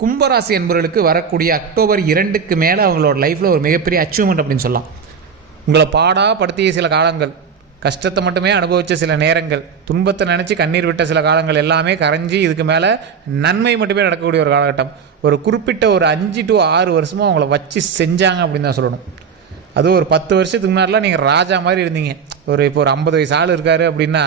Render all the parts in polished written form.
கும்பராசி என்பவர்களுக்கு வரக்கூடிய அக்டோபர் 2க்கு மேலே அவங்களோட லைஃப்பில் ஒரு மிகப்பெரிய அச்சீவ்மெண்ட் அப்படின்னு சொல்லலாம். உங்களை பாடாப்படுத்திய சில காலங்கள், கஷ்டத்தை மட்டுமே அனுபவித்த சில நேரங்கள், துன்பத்தை நினச்சி கண்ணீர் விட்ட சில காலங்கள் எல்லாமே கரைஞ்சி இதுக்கு மேலே நன்மை மட்டுமே நடக்கக்கூடிய ஒரு காலகட்டம். ஒரு குறிப்பிட்ட ஒரு 5 to 6 வருஷமாக அவங்கள வச்சு செஞ்சாங்க அப்படின்னு தான் சொல்லணும். அதுவும் ஒரு 10 வருஷத்துக்கு முன்னாடிலாம் நீங்கள் ராஜா மாதிரி இருந்தீங்க. இப்போ ஒரு 50 வயசு ஆள் இருக்கார் அப்படின்னா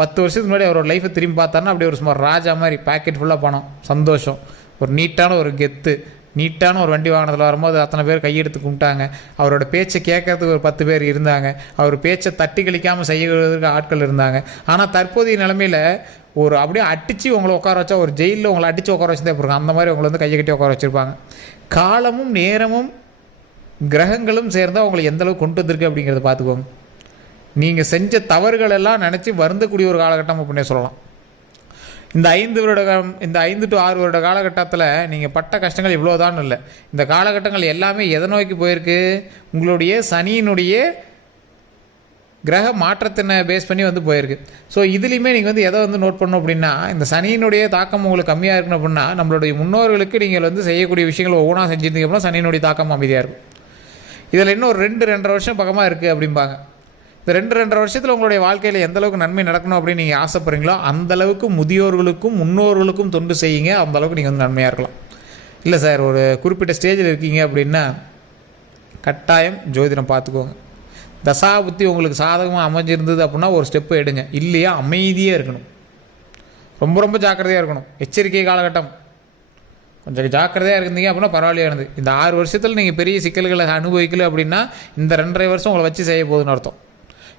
10 வருஷத்துக்கு முன்னாடி அவரோட லைஃப்பை திரும்பி பார்த்தாருன்னா அப்படியே ஒரு சும்மா ராஜா மாதிரி, பேக்கெட் ஃபுல்லாக பணம், சந்தோஷம், ஒரு நீட்டான ஒரு கெத்து, நீட்டான ஒரு வண்டி வாகனத்தில் வரும்போது அத்தனை பேர் கையெடுத்து கும்பிட்டாங்க. அவரோட பேச்சை கேட்கறதுக்கு ஒரு 10 பேர் இருந்தாங்க. அவர் பேச்சை தட்டி கழிக்காமல் செய்யறதுக்கு ஆட்கள் இருந்தாங்க. ஆனால் தற்போதைய நிலைமையில் ஒரு அப்படியே அடித்து உங்களை உட்கார வச்சா, ஒரு ஜெயிலில் உங்களை அடித்து உட்கார வச்சு தான் இருப்பாங்க. அந்த மாதிரி உங்களை வந்து கையை கட்டி உட்கார வச்சுருப்பாங்க. காலமும் நேரமும் கிரகங்களும் சேர்ந்தால் உங்களை எந்தளவுக்கு கொண்டு வந்திருக்கு அப்படிங்கிறத பார்த்துக்கோங்க. நீங்கள் செஞ்ச தவறுகள் எல்லாம் நினச்சி வருந்தக்கூடிய ஒரு காலகட்டம் அப்படின்னே சொல்லலாம். இந்த 5 to 6 வருட காலகட்டத்தில் நீங்கள் பட்ட கஷ்டங்கள் இவ்வளோதான் இல்லை. இந்த காலகட்டங்கள் எல்லாமே எதை நோக்கி போயிருக்கு? உங்களுடைய சனியினுடைய கிரக மாற்றத்தினை பேஸ் பண்ணி வந்து போயிருக்கு. ஸோ இதுலேயுமே நீங்கள் வந்து எதை வந்து நோட் பண்ணணும் அப்படின்னா, இந்த சனியினுடைய தாக்கம் உங்களுக்கு கம்மியாக இருக்கணும் அப்படின்னா, நம்மளுடைய முன்னோர்களுக்கு நீங்கள் வந்து செய்யக்கூடிய விஷயங்கள் ஒவ்வொன்றா செஞ்சுருந்தீங்க அப்படின்னா சனியினுடைய தாக்கம் அமைதியாக இருக்கும். இதில் இன்னும் ஒரு 2-2.5 வருஷம் பக்கமாக இருக்குது அப்படிம்பாங்க. இந்த 2-2.5 வருஷத்தில் உங்களுடைய வாழ்க்கையில் எந்த அளவுக்கு நன்மை நடக்கணும் அப்படின்னு நீங்கள் ஆசைப்படுறீங்களோ அந்தளவுக்கு முதியோர்களுக்கும் முன்னோர்களுக்கும் தொண்டு செய்யுங்க. அந்தளவுக்கு நீங்கள் வந்து நன்மையாக இருக்கலாம். இல்லை சார், ஒரு குறிப்பிட்ட ஸ்டேஜில் இருக்கீங்க அப்படின்னா கட்டாயம் ஜோதிடம் பார்த்துக்கோங்க. தசாபுத்தி உங்களுக்கு சாதகமாக அமைஞ்சிருந்தது அப்படின்னா ஒரு ஸ்டெப்பு எடுங்க. இல்லையா அமைதியாக இருக்கணும், ரொம்ப ரொம்ப ஜாக்கிரதையாக இருக்கணும். எச்சரிக்கை காலகட்டம், கொஞ்சம் ஜாக்கிரதையாக இருந்தீங்க அப்படின்னா பரவாயில்லையா இருந்து. இந்த 6 வருஷத்தில் நீங்கள் பெரிய சிக்கல்களை அனுபவிக்கல அப்படின்னா இந்த 2.5 வருஷம் உங்களை வச்சு செய்ய போகுதுன்னு அர்த்தம்.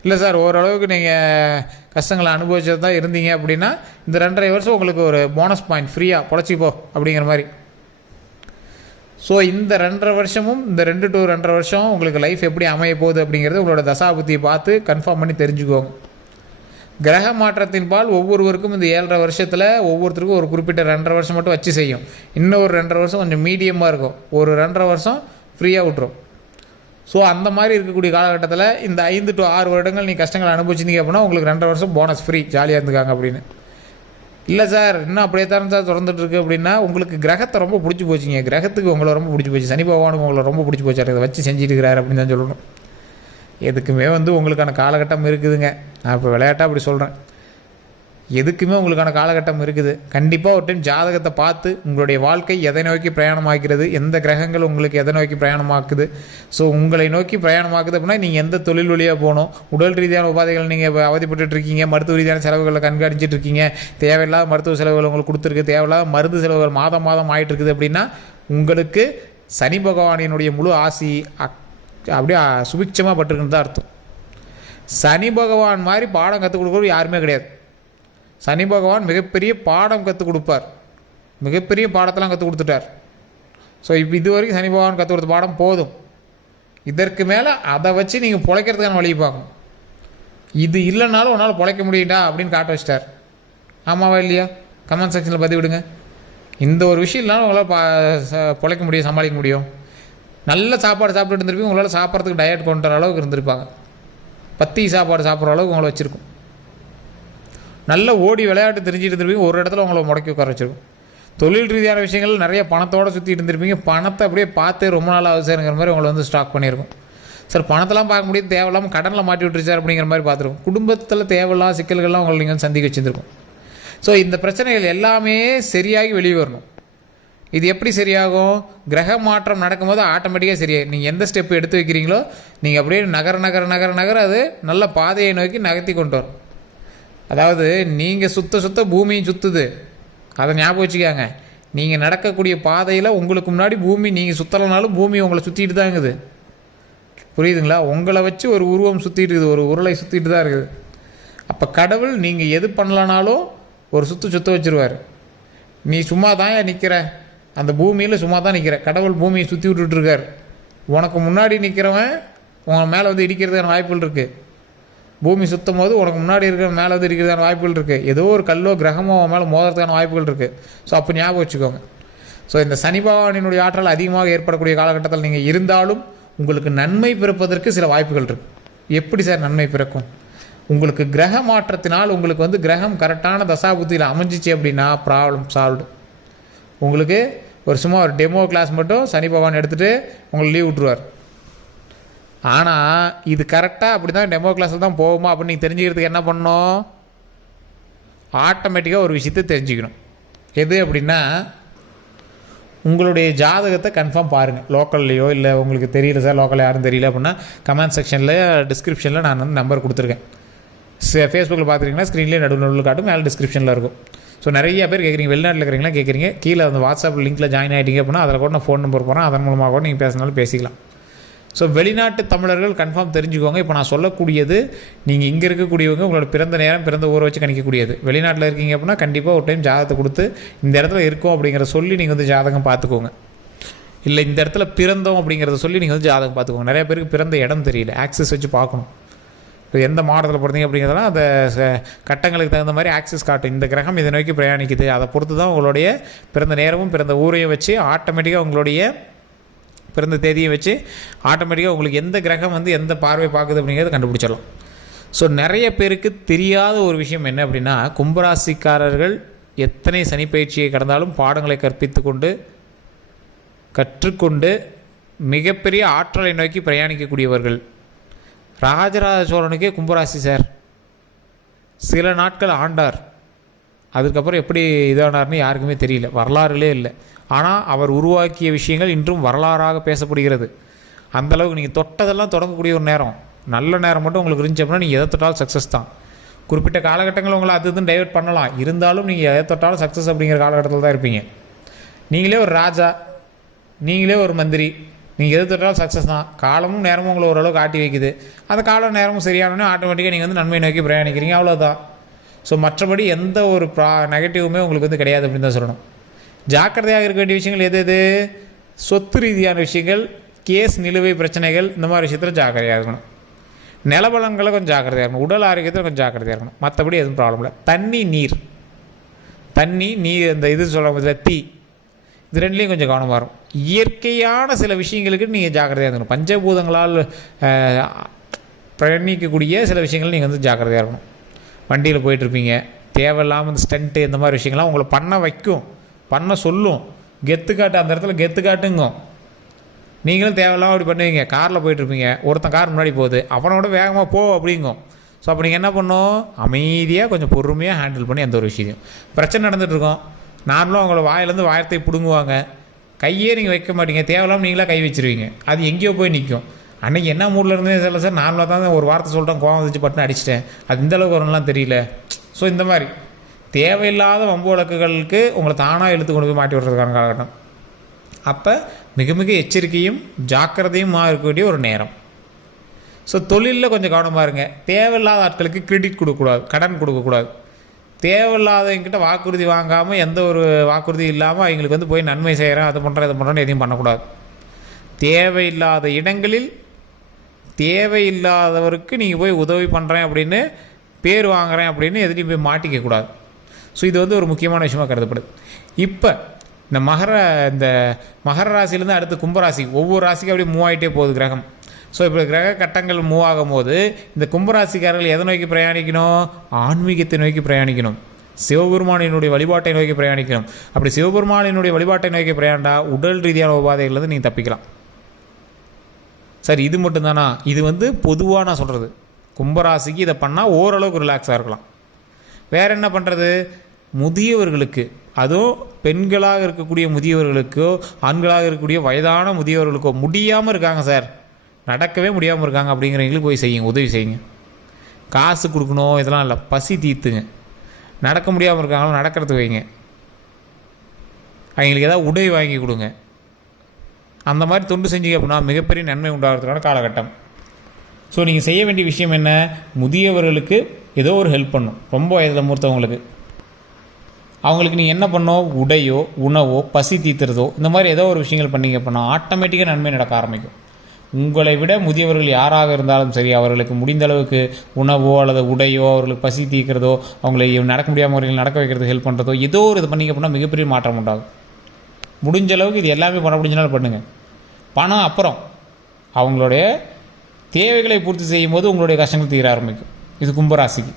இல்லை சார், ஓரளவுக்கு நீங்கள் கஷ்டங்களை அனுபவிச்சது தான் இருந்தீங்க அப்படின்னா இந்த 2.5 வருஷம் உங்களுக்கு ஒரு போனஸ் பாயிண்ட், ஃப்ரீயாக பொழைச்சிப்போ அப்படிங்கிற மாதிரி. ஸோ இந்த 2.5 வருஷமும், இந்த 2 to 2.5 வருஷம் உங்களுக்கு லைஃப் எப்படி அமைய போகுது அப்படிங்கிறது உங்களோட தசாபுத்தியை பார்த்து கன்ஃபார்ம் பண்ணி தெரிஞ்சுக்கோங்க. கிரக மாற்றத்தின் பால் ஒவ்வொருவருக்கும் இந்த 7.5 வருஷத்தில் ஒவ்வொருத்தருக்கும் ஒரு குறிப்பிட்ட 2.5 வருஷம் மட்டும் வச்சு செய்யும். இன்னும் ஒரு 2.5 வருஷம் கொஞ்சம் மீடியமாக இருக்கும், ஒரு 2.5 வருஷம் ஃப்ரீயாக விட்டுரும். ஸோ அந்த மாதிரி இருக்கக்கூடிய காலகட்டத்தில் இந்த 5 to 6 வருடங்கள் நீங்கள் கஷ்டங்களை அனுபவிச்சிருந்தீங்க அப்படின்னா உங்களுக்கு 2.5 வருஷம் போனஸ் ஃப்ரீ, ஜாலியாக இருந்துக்காங்க அப்படின்னு. இல்லை சார், இன்னும் அப்படியே தான் சார் தொடர்ந்துட்டு இருக்கு அப்படின்னா உங்களுக்கு கிரகத்தை ரொம்ப பிடிச்சி போச்சுங்க. கிரகத்துக்கு உங்களை ரொம்ப பிடிச்சி போச்சு, சனி பகவானுக்கு உங்களை ரொம்ப பிடிச்சி போச்சு, அதை வச்சு செஞ்சுட்டு இருக்கிறாரு அப்படின்னு தான் சொல்லணும். எதுக்குமே வந்து உங்களுக்கான காலகட்டம் இருக்குதுங்க. நான் இப்போ விளையாட்டாக அப்படி சொல்கிறேன், எதுக்குமே உங்களுக்கான காலகட்டம் இருக்குது. கண்டிப்பாக ஒரு டைம் ஜாதகத்தை பார்த்து உங்களுடைய வாழ்க்கை எதை நோக்கி பிரயாணமாக்கிறது, எந்த கிரகங்கள் உங்களுக்கு எதை நோக்கி பிரயாணமாக்குது, ஸோ உங்களை நோக்கி பிரயாணமாக்குது அப்படின்னா நீங்கள் எந்த தொழில் வழியாக போகணும், உடல் ரீதியான உபாதைகள் நீங்கள் அவதிப்பட்டு இருக்கீங்க, மருத்துவ ரீதியான செலவுகளை கண்காணிச்சிட்டு இருக்கீங்க, தேவையில்லாத மருத்துவ செலவுகள் உங்களுக்கு கொடுத்துருக்கு, தேவையில்லாத மருந்து செலவுகள் மாதம் ஆகிட்டு இருக்குது அப்படின்னா உங்களுக்கு சனி பகவானினுடைய முழு ஆசி அப்படியே சுபிட்சமாக பட்டிருக்குன்னு தான் அர்த்தம். சனி பகவான் மாதிரி பாடம் கற்றுக் கொடுக்குறது யாருமே கிடையாது. சனி பகவான் மிகப்பெரிய பாடம் கற்றுக் கொடுப்பார், மிகப்பெரிய பாடத்தெல்லாம் கற்றுக் கொடுத்துட்டார். ஸோ இப்போ இது வரைக்கும் சனி பகவான் கற்றுக் கொடுத்த பாடம் போதும். இதற்கு மேலே அதை வச்சு நீங்கள் பிழைக்கிறதுக்கான வழியை பார்க்கணும். இது இல்லைனாலும் உன்னால் பிழைக்க முடியுண்டா அப்படின்னு காட்ட வச்சிட்டார். ஆமாவா இல்லையா? கமெண்ட் செக்ஷனில் பதிவு விடுங்க. இந்த ஒரு விஷயம் இல்லைனாலும் உங்களால் பிழைக்க முடியும், சமாளிக்க முடியும். நல்ல சாப்பாடு சாப்பிட்டு இருந்திருப்பீங்க, உங்களால் சாப்பிட்றதுக்கு டயட் கொண்டு வர அளவுக்கு இருந்திருப்பாங்க. பத்தி சாப்பாடு சாப்பிட்ற அளவுக்கு உங்களை வச்சுருக்கும். நல்ல ஓடி விளையாட்டு தெரிஞ்சுட்டு இருந்திருப்பீங்க, ஒரு இடத்துல உங்களை முடக்கி உட்கார வச்சுருக்கும். தொழில் ரீதியான விஷயங்கள் நிறைய பணத்தோடு சுற்றிட்டு இருந்திருப்பீங்க, பணத்தை அப்படியே பார்த்து ரொம்ப நாள் அவசியங்கிற மாதிரி உங்களை வந்து ஸ்டாக் பண்ணியிருக்கும். சார், பணத்தெல்லாம் பார்க்க முடியாது, தேவையில்லாமல் கடனில் மாட்டி விட்டுருச்சார் அப்படிங்கிற மாதிரி பார்த்துருக்கும். குடும்பத்தில் தேவையில்லாத சிக்கல்கள்லாம் உங்களை நீங்கள் வந்து சந்திக்க வச்சுருக்கும். ஸோ இந்த பிரச்சனைகள் எல்லாமே சரியாகி வெளியே வரணும். இது எப்படி சரியாகும்? கிரக மாற்றம் நடக்கும்போது ஆட்டோமேட்டிக்காக சரியாகும். நீங்கள் எந்த ஸ்டெப்பு எடுத்து வைக்கிறீங்களோ நீங்கள் அப்படியே நகர அது நல்ல பாதையை நோக்கி நகர்த்தி கொண்டு வரும். அதாவது நீங்கள் சுத்த பூமியும் சுற்றுது, அதை ஞாபகம் வச்சுக்காங்க. நீங்கள் நடக்கக்கூடிய பாதையில் உங்களுக்கு முன்னாடி பூமி, நீங்கள் சுற்றலைனாலும் பூமி உங்களை சுற்றிட்டு தான் இருக்குது. புரியுதுங்களா? உங்களை வச்சு ஒரு உருவம் சுற்றிட்டு இருக்குது, ஒரு உருளை சுற்றிட்டு தான் இருக்குது. அப்போ கடவுள் நீங்கள் எது பண்ணலனாலும் ஒரு சுற்ற வச்சுருவார். நீ சும்மா தான் நிற்கிற, அந்த பூமியில் சும்மா தான் நிற்கிற, கடவுள் பூமியை சுற்றி விட்டுட்டுருக்கார். உனக்கு முன்னாடி நிற்கிறவன் உன் மேலே வந்து இடிக்கிறதுக்கான வாய்ப்புகள் இருக்குது. பூமி சுற்றும் போது உனக்கு முன்னாடி இருக்கிற மேலே வந்து இருக்கிறதான வாய்ப்புகள் இருக்குது. ஏதோ ஒரு கல்லோ கிரகமோ மேலே மோதுறதுக்கான வாய்ப்புகள் இருக்குது. ஸோ அப்போ ஞாபகம் வச்சுக்கோங்க. ஸோ இந்த சனி பகவானினுடைய ஆற்றல் அதிகமாக ஏற்படக்கூடிய காலகட்டத்தில் நீங்கள் இருந்தாலும் உங்களுக்கு நன்மை பிறப்பதற்கு சில வாய்ப்புகள் இருக்குது. எப்படி சார் நன்மை பிறக்கும்? உங்களுக்கு கிரக மாற்றத்தினால் உங்களுக்கு வந்து கிரகம் கரெக்டான தசாபுத்தியில் அமைஞ்சிச்சு அப்படின்னா ப்ராப்ளம் சால்வ்டு. உங்களுக்கு சும்மா ஒரு டெமோ கிளாஸ் மட்டும் சனி பகவான் எடுத்துகிட்டு உங்களுக்கு லீவ் விட்ருவார். ஆனால் இது கரெக்டாக அப்படி தான் டெமோ கிளாஸில் தான் போகுமா அப்படின்னு நீங்கள் தெரிஞ்சுக்கிறதுக்கு என்ன பண்ணணும்? ஆட்டோமேட்டிக்காக ஒரு விஷயத்தை தெரிஞ்சுக்கணும். எது அப்படின்னா, உங்களுடைய ஜாதகத்தை கன்ஃபார்ம் பாருங்கள். லோக்கல்லையோ இல்லை உங்களுக்கு தெரியல சார், லோக்கலில் யாரும் தெரியல அப்படின்னா கமெண்ட் செக்ஷனில் டிஸ்கிரிப்ஷனில் நான் வந்து நம்பர் கொடுத்துருக்கேன். ஃபேஸ்புக்கில் பார்த்துட்டிங்கன்னா ஸ்க்ரீன்லேயே நடுவில் காட்டும், மேலே டிஸ்கிரிப்ஷனில் இருக்கும். ஸோ நிறைய பேர் கேட்குறீங்க, வெளிநாட்டில் இருக்கிறீங்களா கேட்குறீங்க, கீழே அந்த வாட்ஸ்அப் லிங்க்கில் ஜாயின் ஆகிட்டீங்க அப்படின்னா அதில் கூட நான் ஃபோன் நம்பர் போகிறேன், அதன் மூலமாக கூட நீங்கள் பேசினாலும் பேசிக்கலாம். ஸோ வெளிநாட்டு தமிழர்கள் கன்ஃபார்ம் தெரிஞ்சுக்கோங்க. இப்போ நான் சொல்லக்கூடியது நீங்கள் இங்கே இருக்கக்கூடியவங்க உங்களோட பிறந்த நேரம் பிறந்த ஊரை வச்சு கணிக்கக்கூடியது. வெளிநாட்டில் இருக்கீங்க அப்படின்னா கண்டிப்பாக ஒரு டைம் ஜாதகத்தை கொடுத்து இந்த இடத்துல இருக்கோம் அப்படிங்கிற சொல்லி நீங்கள் வந்து ஜாதகம் பார்த்துக்கோங்க. இல்லை இந்த இடத்துல பிறந்தோம் அப்படிங்கிறத சொல்லி நீங்கள் வந்து ஜாதகம் பார்த்துக்கோங்க. நிறைய பேருக்கு பிறந்த இடம் தெரியல, ஆக்சஸ் வச்சு பார்க்கணும். இப்போ எந்த மாடத்தில் பிறந்தீங்க அப்படிங்கிறதெல்லாம் அந்த கட்டங்களுக்கு தகுந்த மாதிரி ஆக்சஸ் காட்டும். இந்த கிரகம் இதை நோக்கி பிரயாணிக்குது, அதை பொறுத்து தான் உங்களுடைய பிறந்த நேரமும் பிறந்த ஊரையும் வச்சு ஆட்டோமேட்டிக்காக உங்களுடைய பிறந்த தேதியை வச்சு ஆட்டோமேட்டிக்காக உங்களுக்கு எந்த கிரகம் வந்து எந்த பார்வை பார்க்குது அப்படிங்கிறத கண்டுபிடிச்சிடலாம். ஸோ நிறைய பேருக்கு தெரியாத ஒரு விஷயம் என்ன அப்படின்னா, கும்பராசிக்காரர்கள் எத்தனை சனிப்பயிற்சியை கடந்தாலும் பாடங்களை கற்றுக்கொண்டு மிகப்பெரிய ஆற்றலை நோக்கி பிரயாணிக்கக்கூடியவர்கள். ராஜராஜ சோழனுக்கே கும்பராசி சார், சில நாட்கள் ஆண்டார், அதுக்கப்புறம் எப்படி இதானார்னு யாருக்குமே தெரியல, வரலாறுலே இல்லை. ஆனால் அவர் உருவாக்கிய விஷயங்கள் இன்றும் வரலாறாக பேசப்படுகிறது. அந்தளவுக்கு நீங்கள் தொட்டதெல்லாம் தொடங்கக்கூடிய ஒரு நேரம், நல்ல நேரம் மட்டும் உங்களுக்கு இருந்துச்சு அப்படின்னா நீங்கள் எதை தொட்டாலும் சக்ஸஸ் தான். குறிப்பிட்ட காலகட்டங்கள் உங்களை அது இதுன்னு டைவெர்ட் பண்ணலாம், இருந்தாலும் நீங்கள் எதை தொட்டாலும் சக்ஸஸ் அப்படிங்கிற காலகட்டத்தில் தான் இருப்பீங்க. நீங்களே ஒரு ராஜா, நீங்களே ஒரு மந்திரி, நீங்கள் எது தொட்டாலும் சக்ஸஸ் தான். காலமும் நேரமும் உங்களை ஓரளவுக்கு ஆட்டி வைக்குது, அந்த காலம் நேரமும் சரியானோன்னே ஆட்டோமேட்டிக்காக நீங்கள் வந்து நன்மை நோக்கி பிரயாணிக்கிறீங்க, அவ்வளோதான். ஸோ மற்றபடி எந்த ஒரு நெகட்டிவுமே உங்களுக்கு வந்து கிடையாது அப்படின்னு தான் சொல்லணும். ஜாக்கிரதையாக இருக்க வேண்டிய விஷயங்கள் எது? சொத்து ரீதியான விஷயங்கள், கேஸ் நிலுவை பிரச்சனைகள், இந்த மாதிரி விஷயத்தில் ஜாக்கிரதையாக இருக்கணும். நிலபலங்களை கொஞ்சம் ஜாக்கிரதையாக இருக்கணும், உடல் ஆரோக்கியத்தில் கொஞ்சம் ஜாக்கிரதையாக இருக்கணும். மற்றபடி எதுவும் ப்ராப்ளம் இல்லை. தண்ணி நீர் இந்த இது சொல்ல முடியல, தீ, இது ரெண்டுலேயும் கொஞ்சம் கவனமாக இருக்கும். இயற்கையான சில விஷயங்களுக்கு நீங்கள் ஜாக்கிரதையாக இருக்கணும். பஞ்சபூதங்களால் பிரணிக்கக்கூடிய சில விஷயங்கள் நீங்கள் வந்து ஜாக்கிரதையாக இருக்கணும். வண்டியில் போயிட்டுருப்பீங்க, தேவையில்லாமல் இந்த ஸ்டண்ட்டு இந்த மாதிரி விஷயங்கள்லாம் உங்களை பண்ண வைக்கும், பண்ண சொல்லும், கெத்துக்காட்டு, அந்த இடத்துல கெத்துக்காட்டுங்க. நீங்களும் தேவையில்லாமல் அப்படி பண்ணுவீங்க. காரில் போயிட்டுருப்பீங்க, ஒருத்தன் கார் முன்னாடி போகுது, அவனோட வேகமாக போ அப்படிங்கும். ஸோ அப்போ நீங்கள் என்ன பண்ணணும்? அமைதியாக கொஞ்சம் பொறுமையாக ஹேண்டில் பண்ணி எந்த ஒரு விஷயம் பிரச்சனை நடந்துகிட்ருக்கோம், நார்மலாக அவங்கள வாயிலேருந்து வாயத்தை பிடுங்குவாங்க, கையே நீங்கள் வைக்க மாட்டீங்க, தேவையில்லாமல் நீங்களாக கை வச்சுருவீங்க, அது எங்கேயோ போய் நிற்கும். அன்றைக்கி என்ன மூடில் இருந்தே தெரியல சார், நார்மலாக தான் ஒரு வார்த்தை சொல்லிட்டேன், கோவம் வந்துச்சு, பட்டுன்னு அடிச்சிட்டேன், அது இந்தளவுக்கு வரும்லாம் தெரியல. ஸோ இந்த மாதிரி தேவையில்லாத வம்பு வழக்குகளுக்கு உங்களை தானாக இழுத்து கொண்டு போய் மாட்டி விடுறதுக்கான காலகட்டம். அப்போ மிக மிக எச்சரிக்கையும் ஜாக்கிரதையுமாக இருக்க வேண்டிய ஒரு நேரம். ஸோ தொழிலில் கொஞ்சம் கவனமாக இருங்க. தேவையில்லாத ஆட்களுக்கு கிரெடிட் கொடுக்கக்கூடாது, கடன் கொடுக்கக்கூடாது. தேவையில்லாதவங்கிட்ட வாக்குறுதி வாங்காமல், எந்த ஒரு வாக்குறுதி இல்லாமல் அவங்களுக்கு வந்து போய் நன்மை செய்கிறேன், அதை பண்ணுறேன், இதை பண்ணுறேன்னு எதையும் பண்ணக்கூடாது. தேவையில்லாத இடங்களில் தேவையில்லாதவருக்கு நீங்கள் போய் உதவி பண்ணுறேன் அப்படின்னு, பேர் வாங்குகிறேன் அப்படின்னு எதுலையும் போய் மாட்டிக்கக்கூடாது. ஸோ இது வந்து ஒரு முக்கியமான விஷயமாக கருதப்படுது. இப்போ இந்த மகர ராசிலேருந்து அடுத்து கும்பராசி, ஒவ்வொரு ராசிக்கும் அப்படியே மூவ் ஆகிட்டே போகுது கிரகம். ஸோ இப்போ கிரக கட்டங்கள் மூவ் ஆகும் போது இந்த கும்பராசிக்காரர்கள் எதை நோக்கி பிரயாணிக்கணும்? ஆன்மீகத்தை நோக்கி பிரயாணிக்கணும், சிவபெருமானினுடைய வழிபாட்டை நோக்கி பிரயாணிக்கணும். அப்படி சிவபெருமானினுடைய வழிபாட்டை நோக்கி பிரயாண்டா உடல் ரீதியான உபாதைகள்லேருந்து நீங்கள் தப்பிக்கலாம். சார் இது மட்டும்தானா? இது வந்து பொதுவாக நான் சொல்கிறது. கும்பராசிக்கு இதை பண்ணால் ஓரளவுக்கு ரிலாக்ஸாக இருக்கலாம். வேறு என்ன பண்ணுறது? முதியவர்களுக்கு, அதுவும் பெண்களாக இருக்கக்கூடிய முதியவர்களுக்கோ ஆண்களாக இருக்கக்கூடிய வயதான முதியவர்களுக்கோ முடியாமல் இருக்காங்க சார், நடக்கவே முடியாமல் இருக்காங்க அப்படிங்கிறவங்களுக்கு போய் செய்யுங்க, உதவி செய்யுங்க. காசு கொடுக்கணும் இதெல்லாம் இல்லை, பசி தீர்த்துங்க. நடக்க முடியாமல் இருக்காங்களோ நடக்கிறதுக்கு வைங்க, அவங்களுக்கு ஏதாவது உதவி வாங்கி கொடுங்க. அந்த மாதிரி தொண்டு செஞ்சீங்க அப்படின்னா மிகப்பெரிய நன்மை உண்டாகிறதுக்கான காலகட்டம். ஸோ நீங்கள் செய்ய வேண்டிய விஷயம் என்ன? முதியவர்களுக்கு ஏதோ ஒரு ஹெல்ப் பண்ணும். ரொம்ப வயதில் மூர்த்தவங்களுக்கு அவங்களுக்கு நீங்கள் என்ன பண்ணோம்? உடையோ உணவோ பசி தீர்த்துறதோ இந்த மாதிரி ஏதோ ஒரு விஷயங்கள் பண்ணிங்க அப்படின்னா ஆட்டோமேட்டிக்காக நன்மை நடக்க ஆரம்பிக்கும். உங்களை விட முதியவர்கள் யாராக இருந்தாலும் சரி, அவர்களுக்கு முடிந்த அளவுக்கு உணவோ அல்லது உடையோ, அவர்களுக்கு பசி தீர்க்கிறதோ, அவங்களை நடக்க முடியாமல் நடக்க வைக்கிறதுக்கு ஹெல்ப் பண்ணுறதோ ஏதோ ஒரு இது பண்ணிங்க அப்படின்னா மிகப்பெரிய மாற்றம் உண்டாகும். முடிஞ்ச அளவுக்கு இது எல்லாமே பண்ண முடிஞ்சனாலும் பண்ணுங்கள். பணம் அப்புறம், அவங்களுடைய தேவைகளை பூர்த்தி செய்யும் போது உங்களுடைய கஷ்டங்கள் தீர ஆரம்பிக்கும். இது கும்பராசிக்கு.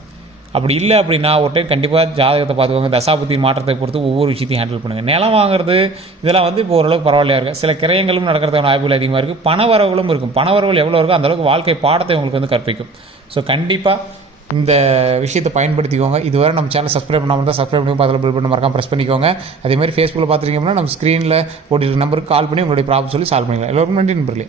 அப்படி இல்லை அப்படின்னா ஒரு டைம் கண்டிப்பாக ஜாதகத்தை பார்த்துக்கோங்க. தசாபுத்தி மாற்றத்தை பொறுத்து ஒவ்வொரு விஷயத்தையும் ஹேண்டில் பண்ணுங்கள். நிலம் வாங்குறது இதெல்லாம் வந்து இப்போ ஓரளவுக்கு பரவாயில்லையா இருக்குது. சில கிரயங்களும் நடக்கிறதுக்கான வாய்ப்புகள் அதிகமாக இருக்குது. பணவரவுகளும் இருக்கும். பணவரவுகள் எவ்வளோ இருக்கோ அந்தளவுக்கு வாழ்க்கை பாடத்தை உங்களுக்கு வந்து கற்பிக்கும். ஸோ கண்டிப்பாக இந்த விஷயத்தை பயன்படுத்திக்கோங்க. இதுவரை நம்ம சேனல் சப்ஸ்கிரைப் பண்ணாமல் தான் சப்ஸ்கிரைப் பண்ணி அதில் பில் பண்ண மறக்காம ப்ரெஸ் பண்ணிக்கோங்க. அதேமாதிரி ஃபேஸ்புக்கில் பார்த்துருக்கீங்கன்னா நம்ம ஸ்க்ரீனில் ஓடிட்டு நம்பருக்கு கால் பண்ணி உங்களுடைய ப்ராப்ளம் சொல்லி சால்வ் பண்ணிக்கலாம். எல்லோருக்கும் நன்றி நண்பர்களே.